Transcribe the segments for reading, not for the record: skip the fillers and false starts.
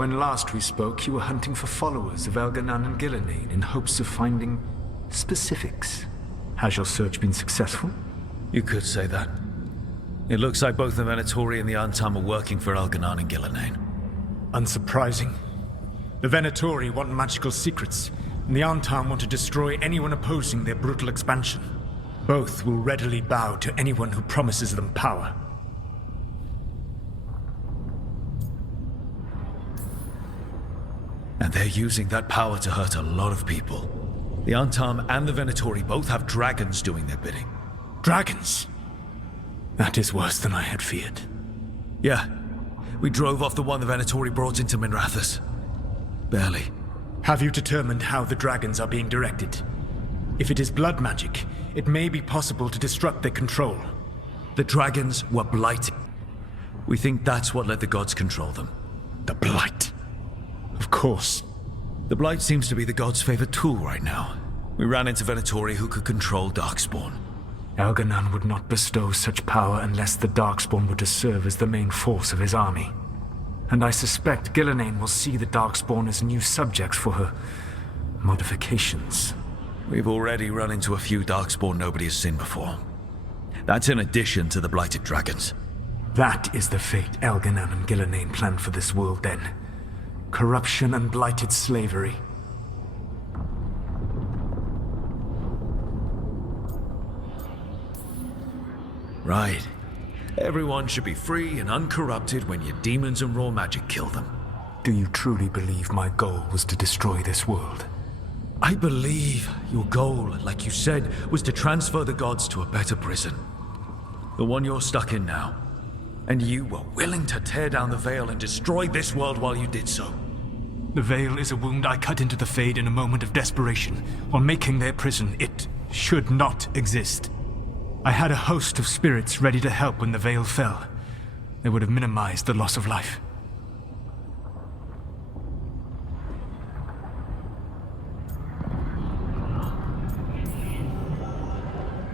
When last we spoke, you were hunting for followers of Elganan and Gillenane in hopes of finding specifics. Has your search been successful? You could say that. It looks like both the Venatori and the Antam are working for Elganan and Gillenane. Unsurprising. The Venatori want magical secrets, and the Antam want to destroy anyone opposing their brutal expansion. Both will readily bow to anyone who promises them power. And they're using that power to hurt a lot of people. The Antam and the Venatori both have dragons doing their bidding. Dragons? That is worse than I had feared. Yeah. We drove off the one the Venatori brought into Minrathous. Barely. Have you determined how the dragons are being directed? If it is blood magic, it may be possible to disrupt their control. The dragons were blighted. We think that's what let the gods control them. The Blight. Of course. The Blight seems to be the gods' favorite tool right now. We ran into Venatori who could control Darkspawn. Elganan would not bestow such power unless the Darkspawn were to serve as the main force of his army. And I suspect Gillenane will see the Darkspawn as new subjects for her modifications. We've already run into a few Darkspawn nobody has seen before. That's in addition to the Blighted Dragons. That is the fate Elganan and Gillenane planned for this world then. Corruption and blighted slavery. Right. Everyone should be free and uncorrupted when your demons and raw magic kill them. Do you truly believe my goal was to destroy this world? I believe your goal, like you said, was to transfer the gods to a better prison. The one you're stuck in now. And you were willing to tear down the Veil and destroy this world while you did so. The Veil is a wound I cut into the Fade in a moment of desperation, while making their prison. It should not exist. I had a host of spirits ready to help when the Veil fell. They would have minimized the loss of life.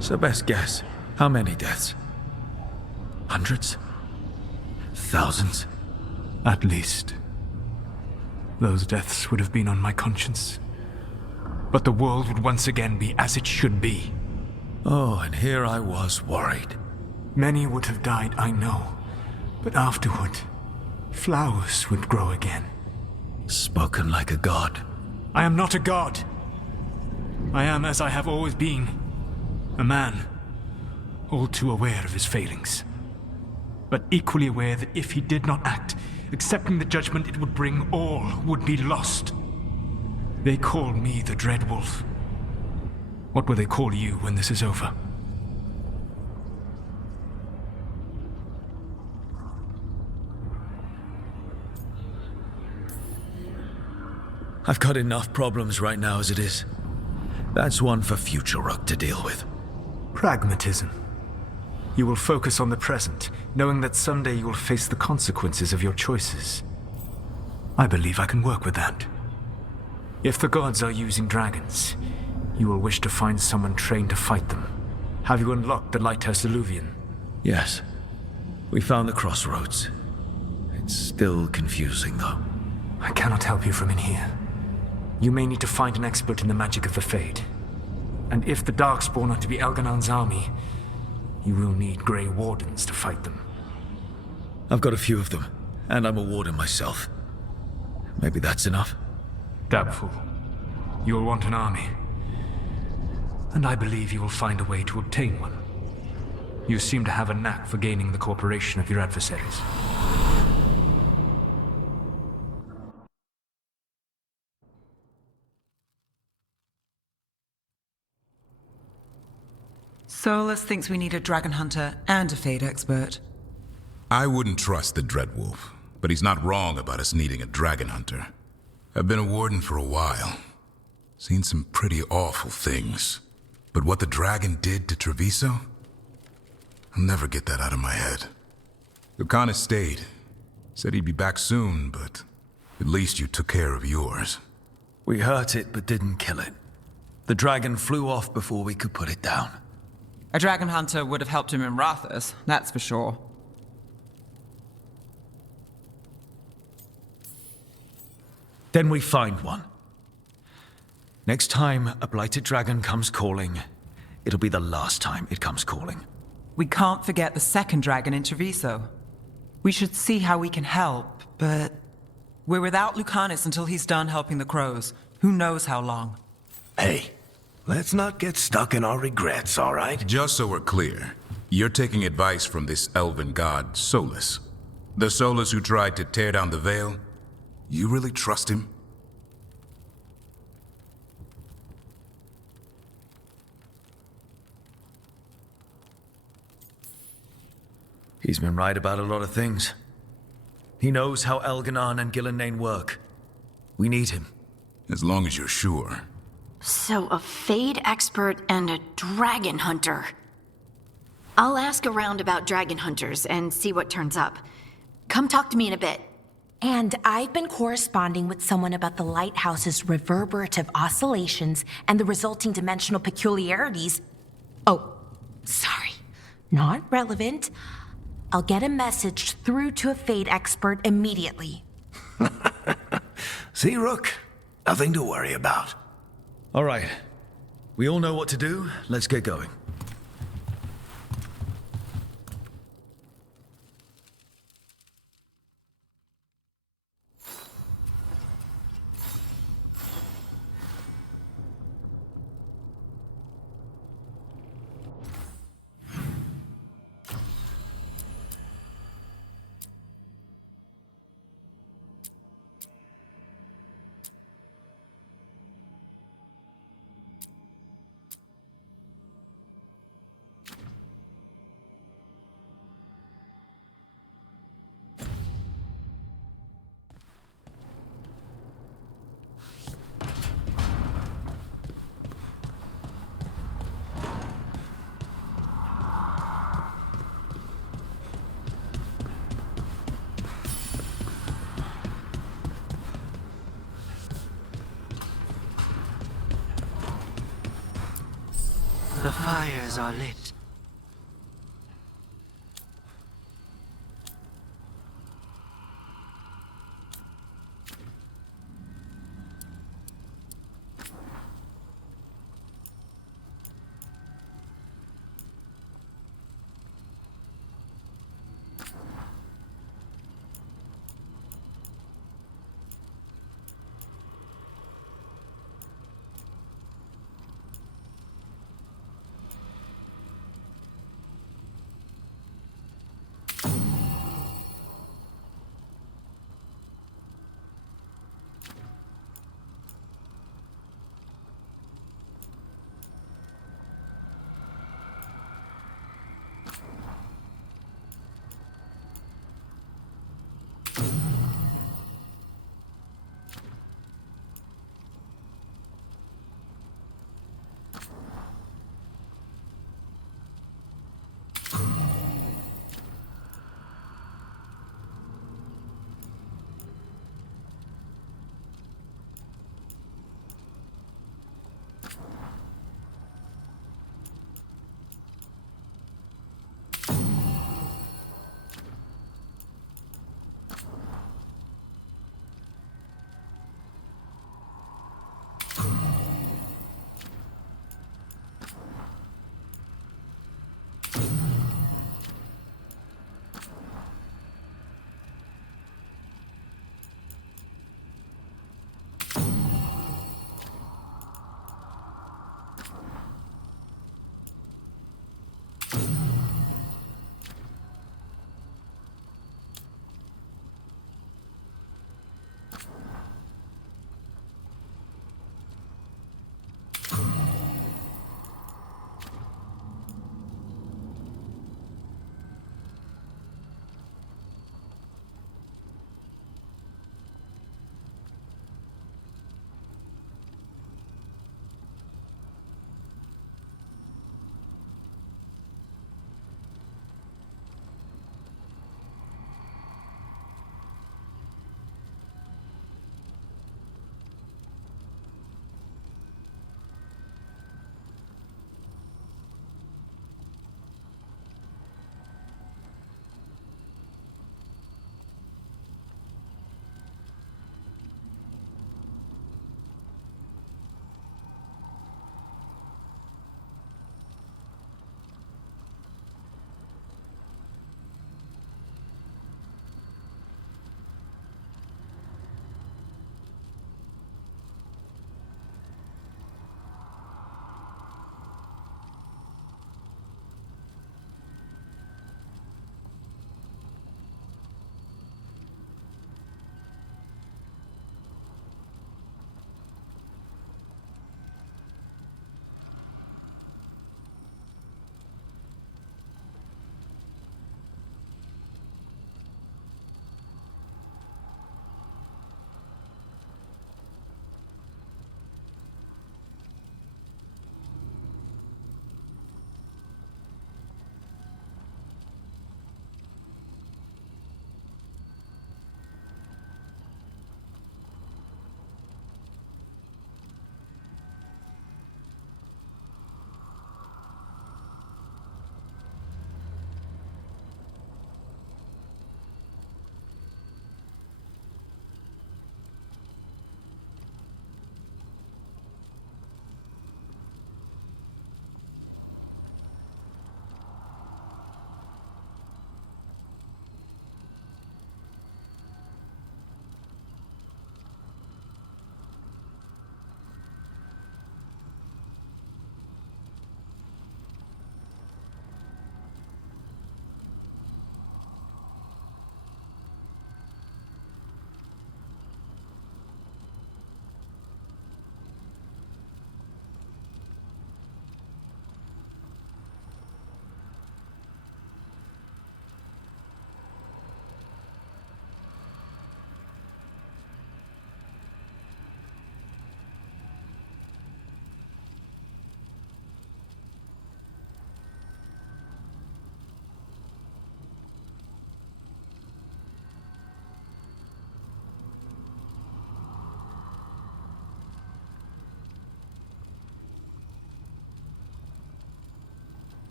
So best guess, how many deaths? Hundreds? Thousands? At least. Those deaths would have been on my conscience. But the world would once again be as it should be. Oh, and here I was worried. Many would have died, I know. But afterward, flowers would grow again. Spoken like a god. I am not a god. I am as I have always been. A man. All too aware of his failings. But equally aware that if he did not act, accepting the judgment it would bring, all would be lost. They call me the Dread Wolf. What will they call you when this is over? I've got enough problems right now as it is. That's one for future Rook to deal with. Pragmatism. You will focus on the present, knowing that someday you will face the consequences of your choices. I believe I can work with that. If the gods are using dragons, you will wish to find someone trained to fight them. Have you unlocked the Lighthouse Illuvian? Yes. We found the crossroads. It's still confusing, though. I cannot help you from in here. You may need to find an expert in the magic of the Fade. And if the Darkspawn are to be Elganan's army, you will need Grey Wardens to fight them. I've got a few of them, and I'm a warden myself. Maybe that's enough? Doubtful. You will want an army. And I believe you will find a way to obtain one. You seem to have a knack for gaining the cooperation of your adversaries. Solas thinks we need a dragon hunter and a Fade expert. I wouldn't trust the Dreadwolf, but he's not wrong about us needing a dragon hunter. I've been a warden for a while. Seen some pretty awful things. But what the dragon did to Treviso? I'll never get that out of my head. Lucanus stayed. Said he'd be back soon, but at least you took care of yours. We hurt it, but didn't kill it. The dragon flew off before we could put it down. A dragon hunter would have helped him in Rathus, that's for sure. Then we find one. Next time a blighted dragon comes calling, it'll be the last time it comes calling. We can't forget the second dragon in Treviso. We should see how we can help, but we're without Lucanus until he's done helping the crows. Who knows how long? Hey, let's not get stuck in our regrets, all right? Just so we're clear, you're taking advice from this elven god, Solas. The Solas who tried to tear down the Veil? You really trust him? He's been right about a lot of things. He knows how Elganon and Gillenane work. We need him. As long as you're sure. So, a Fade expert and a dragon hunter. I'll ask around about dragon hunters and see what turns up. Come talk to me in a bit. And I've been corresponding with someone about the lighthouse's reverberative oscillations and the resulting dimensional peculiarities. Oh, sorry. Not relevant. I'll get a message through to a Fade expert immediately. See, Rook? Nothing to worry about. All right. We all know what to do. Let's get going. The fires are lit.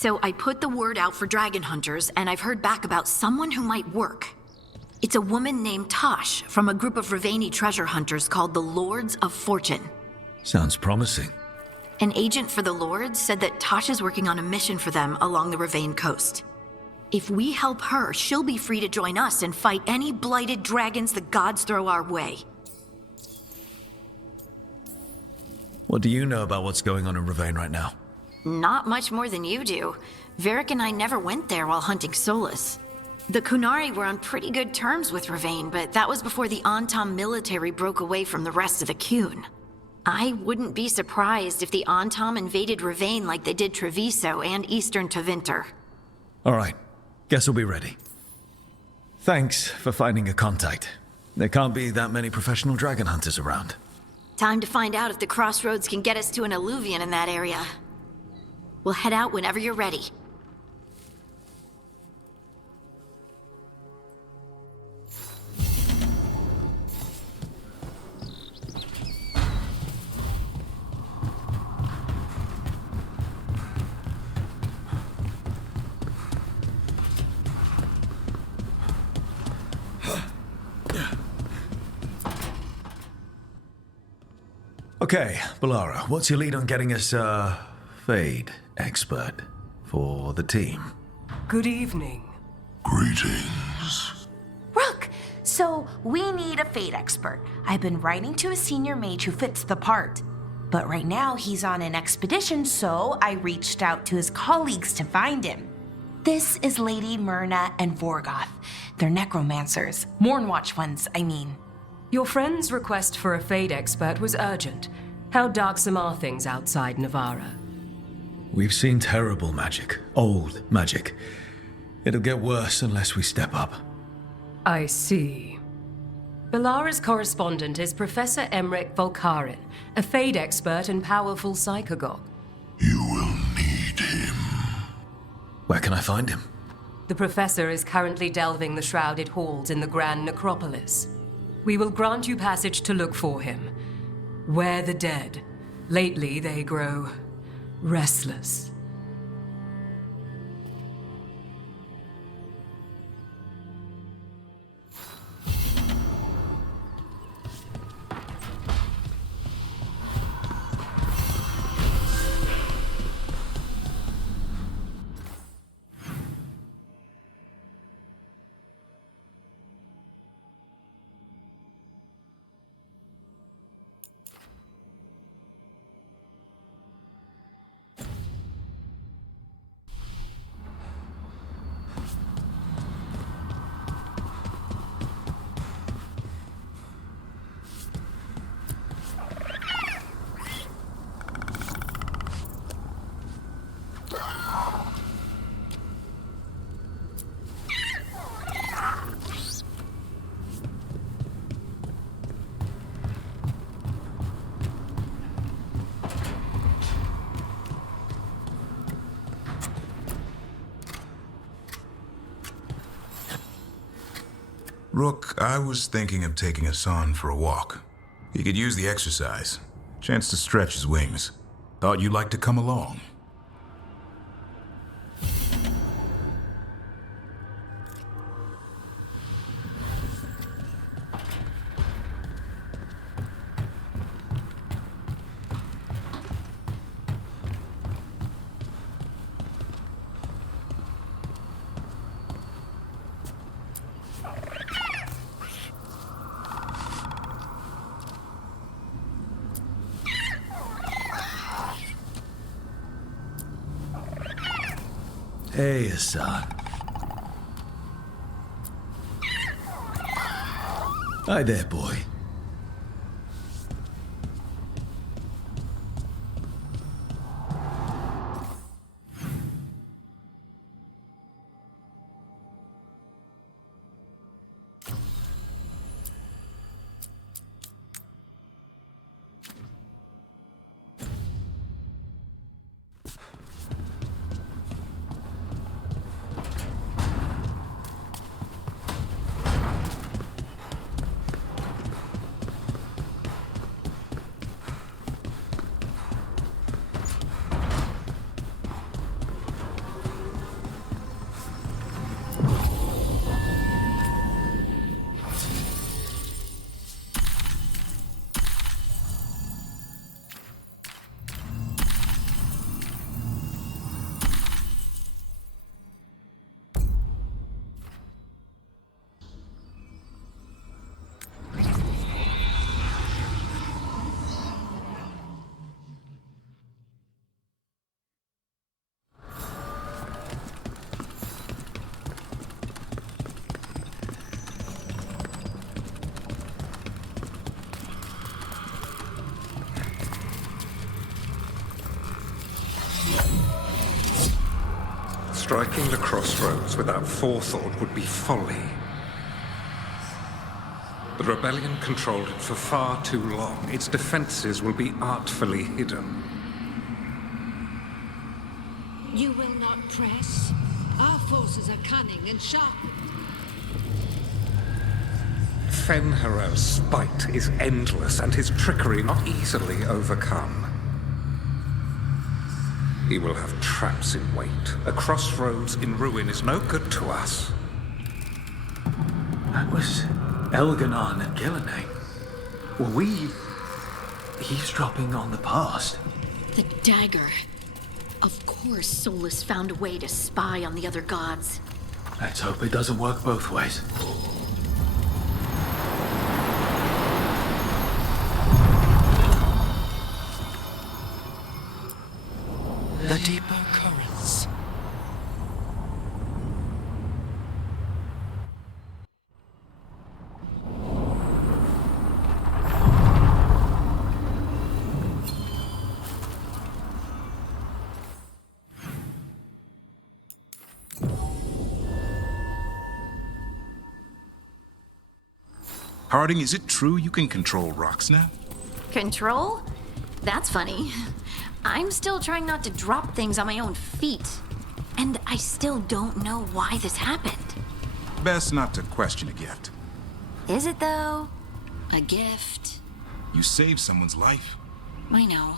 So I put the word out for dragon hunters, and I've heard back about someone who might work. It's a woman named Tosh from a group of Ravani treasure hunters called the Lords of Fortune. Sounds promising. An agent for the Lords said that Tosh is working on a mission for them along the Ravane coast. If we help her, she'll be free to join us and fight any blighted dragons the gods throw our way. What do you know about what's going on in Ravane right now? Not much more than you do. Varric and I never went there while hunting Solas. The Kunari were on pretty good terms with Ravane, but that was before the Antam military broke away from the rest of the Kun. I wouldn't be surprised if the Antam invaded Ravane like they did Treviso and Eastern Tevinter. All right. Guess we'll be ready. Thanks for finding a contact. There can't be that many professional dragon hunters around. Time to find out if the crossroads can get us to an alluvion in that area. We'll head out whenever you're ready. Okay, Balara, what's your lead on getting us a Fade expert for the team? Good evening. Greetings. Rook! So, we need a Fade expert. I've been writing to a senior mage who fits the part. But right now, he's on an expedition, so I reached out to his colleagues to find him. This is Lady Myrna and Vorgoth. They're necromancers. Mournwatch ones, I mean. Your friend's request for a Fade expert was urgent. How darksome are things outside Navarra? We've seen terrible magic. Old magic. It'll get worse unless we step up. I see. Balara's correspondent is Professor Emmerich Volkarin, a Fade expert and powerful psychagogue. You will need him. Where can I find him? The professor is currently delving the shrouded halls in the Grand Necropolis. We will grant you passage to look for him. Where the dead. Lately, they grow restless. Rook, I was thinking of taking Assan for a walk. He could use the exercise. Chance to stretch his wings. Thought you'd like to come along. Hey, Assan. Hi there, boy. Striking the crossroads without forethought would be folly. The rebellion controlled it for far too long. Its defenses will be artfully hidden. You will not press. Our forces are cunning and sharp. Fen'Harel's spite is endless and his trickery not easily overcome. He will have traps in wait. A crossroads in ruin is no good to us. That was Elganon and Gillenay. Were we eavesdropping on the past? The dagger. Of course Solas found a way to spy on the other gods. Let's hope it doesn't work both ways. The deeper currents. Harding, is it true you can control rocks now? Control? That's funny. I'm still trying not to drop things on my own feet. And I still don't know why this happened. Best not to question a gift. Is it though? A gift? You saved someone's life. I know.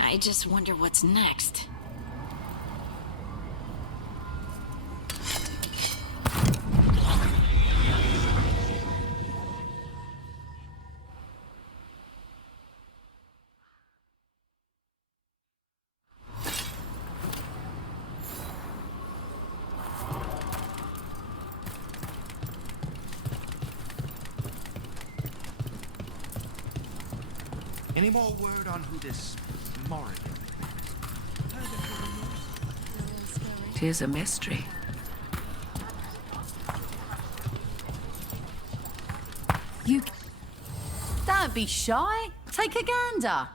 I just wonder what's next. Any more word on who this Morrigan is? 'Tis a mystery. You... Don't be shy. Take a gander.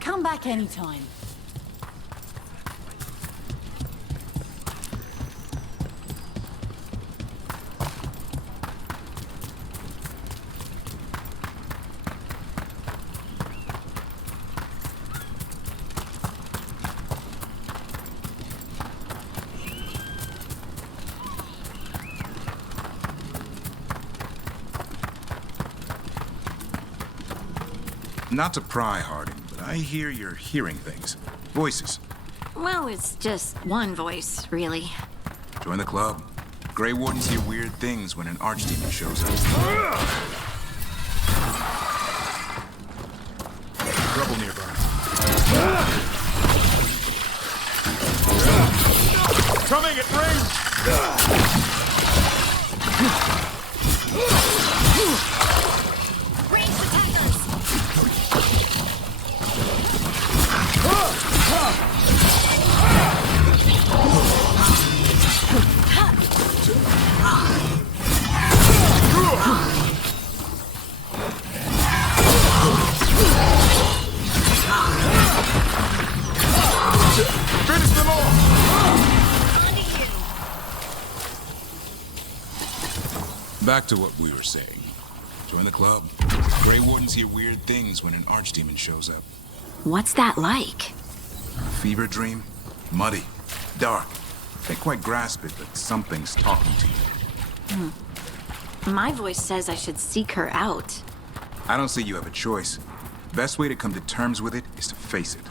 Come back anytime. Not to pry, Harding, but I hear you're hearing things. Voices. Well, it's just one voice, really. Join the club. Grey Wardens hear weird things when an archdemon shows up. Trouble nearby. Coming at range! Finish them all! Back to what we were saying. Join the club. Grey Wardens hear weird things when an archdemon shows up. What's that like? Fever dream? Muddy. Dark. Can't quite grasp it, but something's talking to you. My voice says I should seek her out. I don't see you have a choice. Best way to come to terms with it is to face it.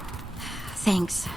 Thanks.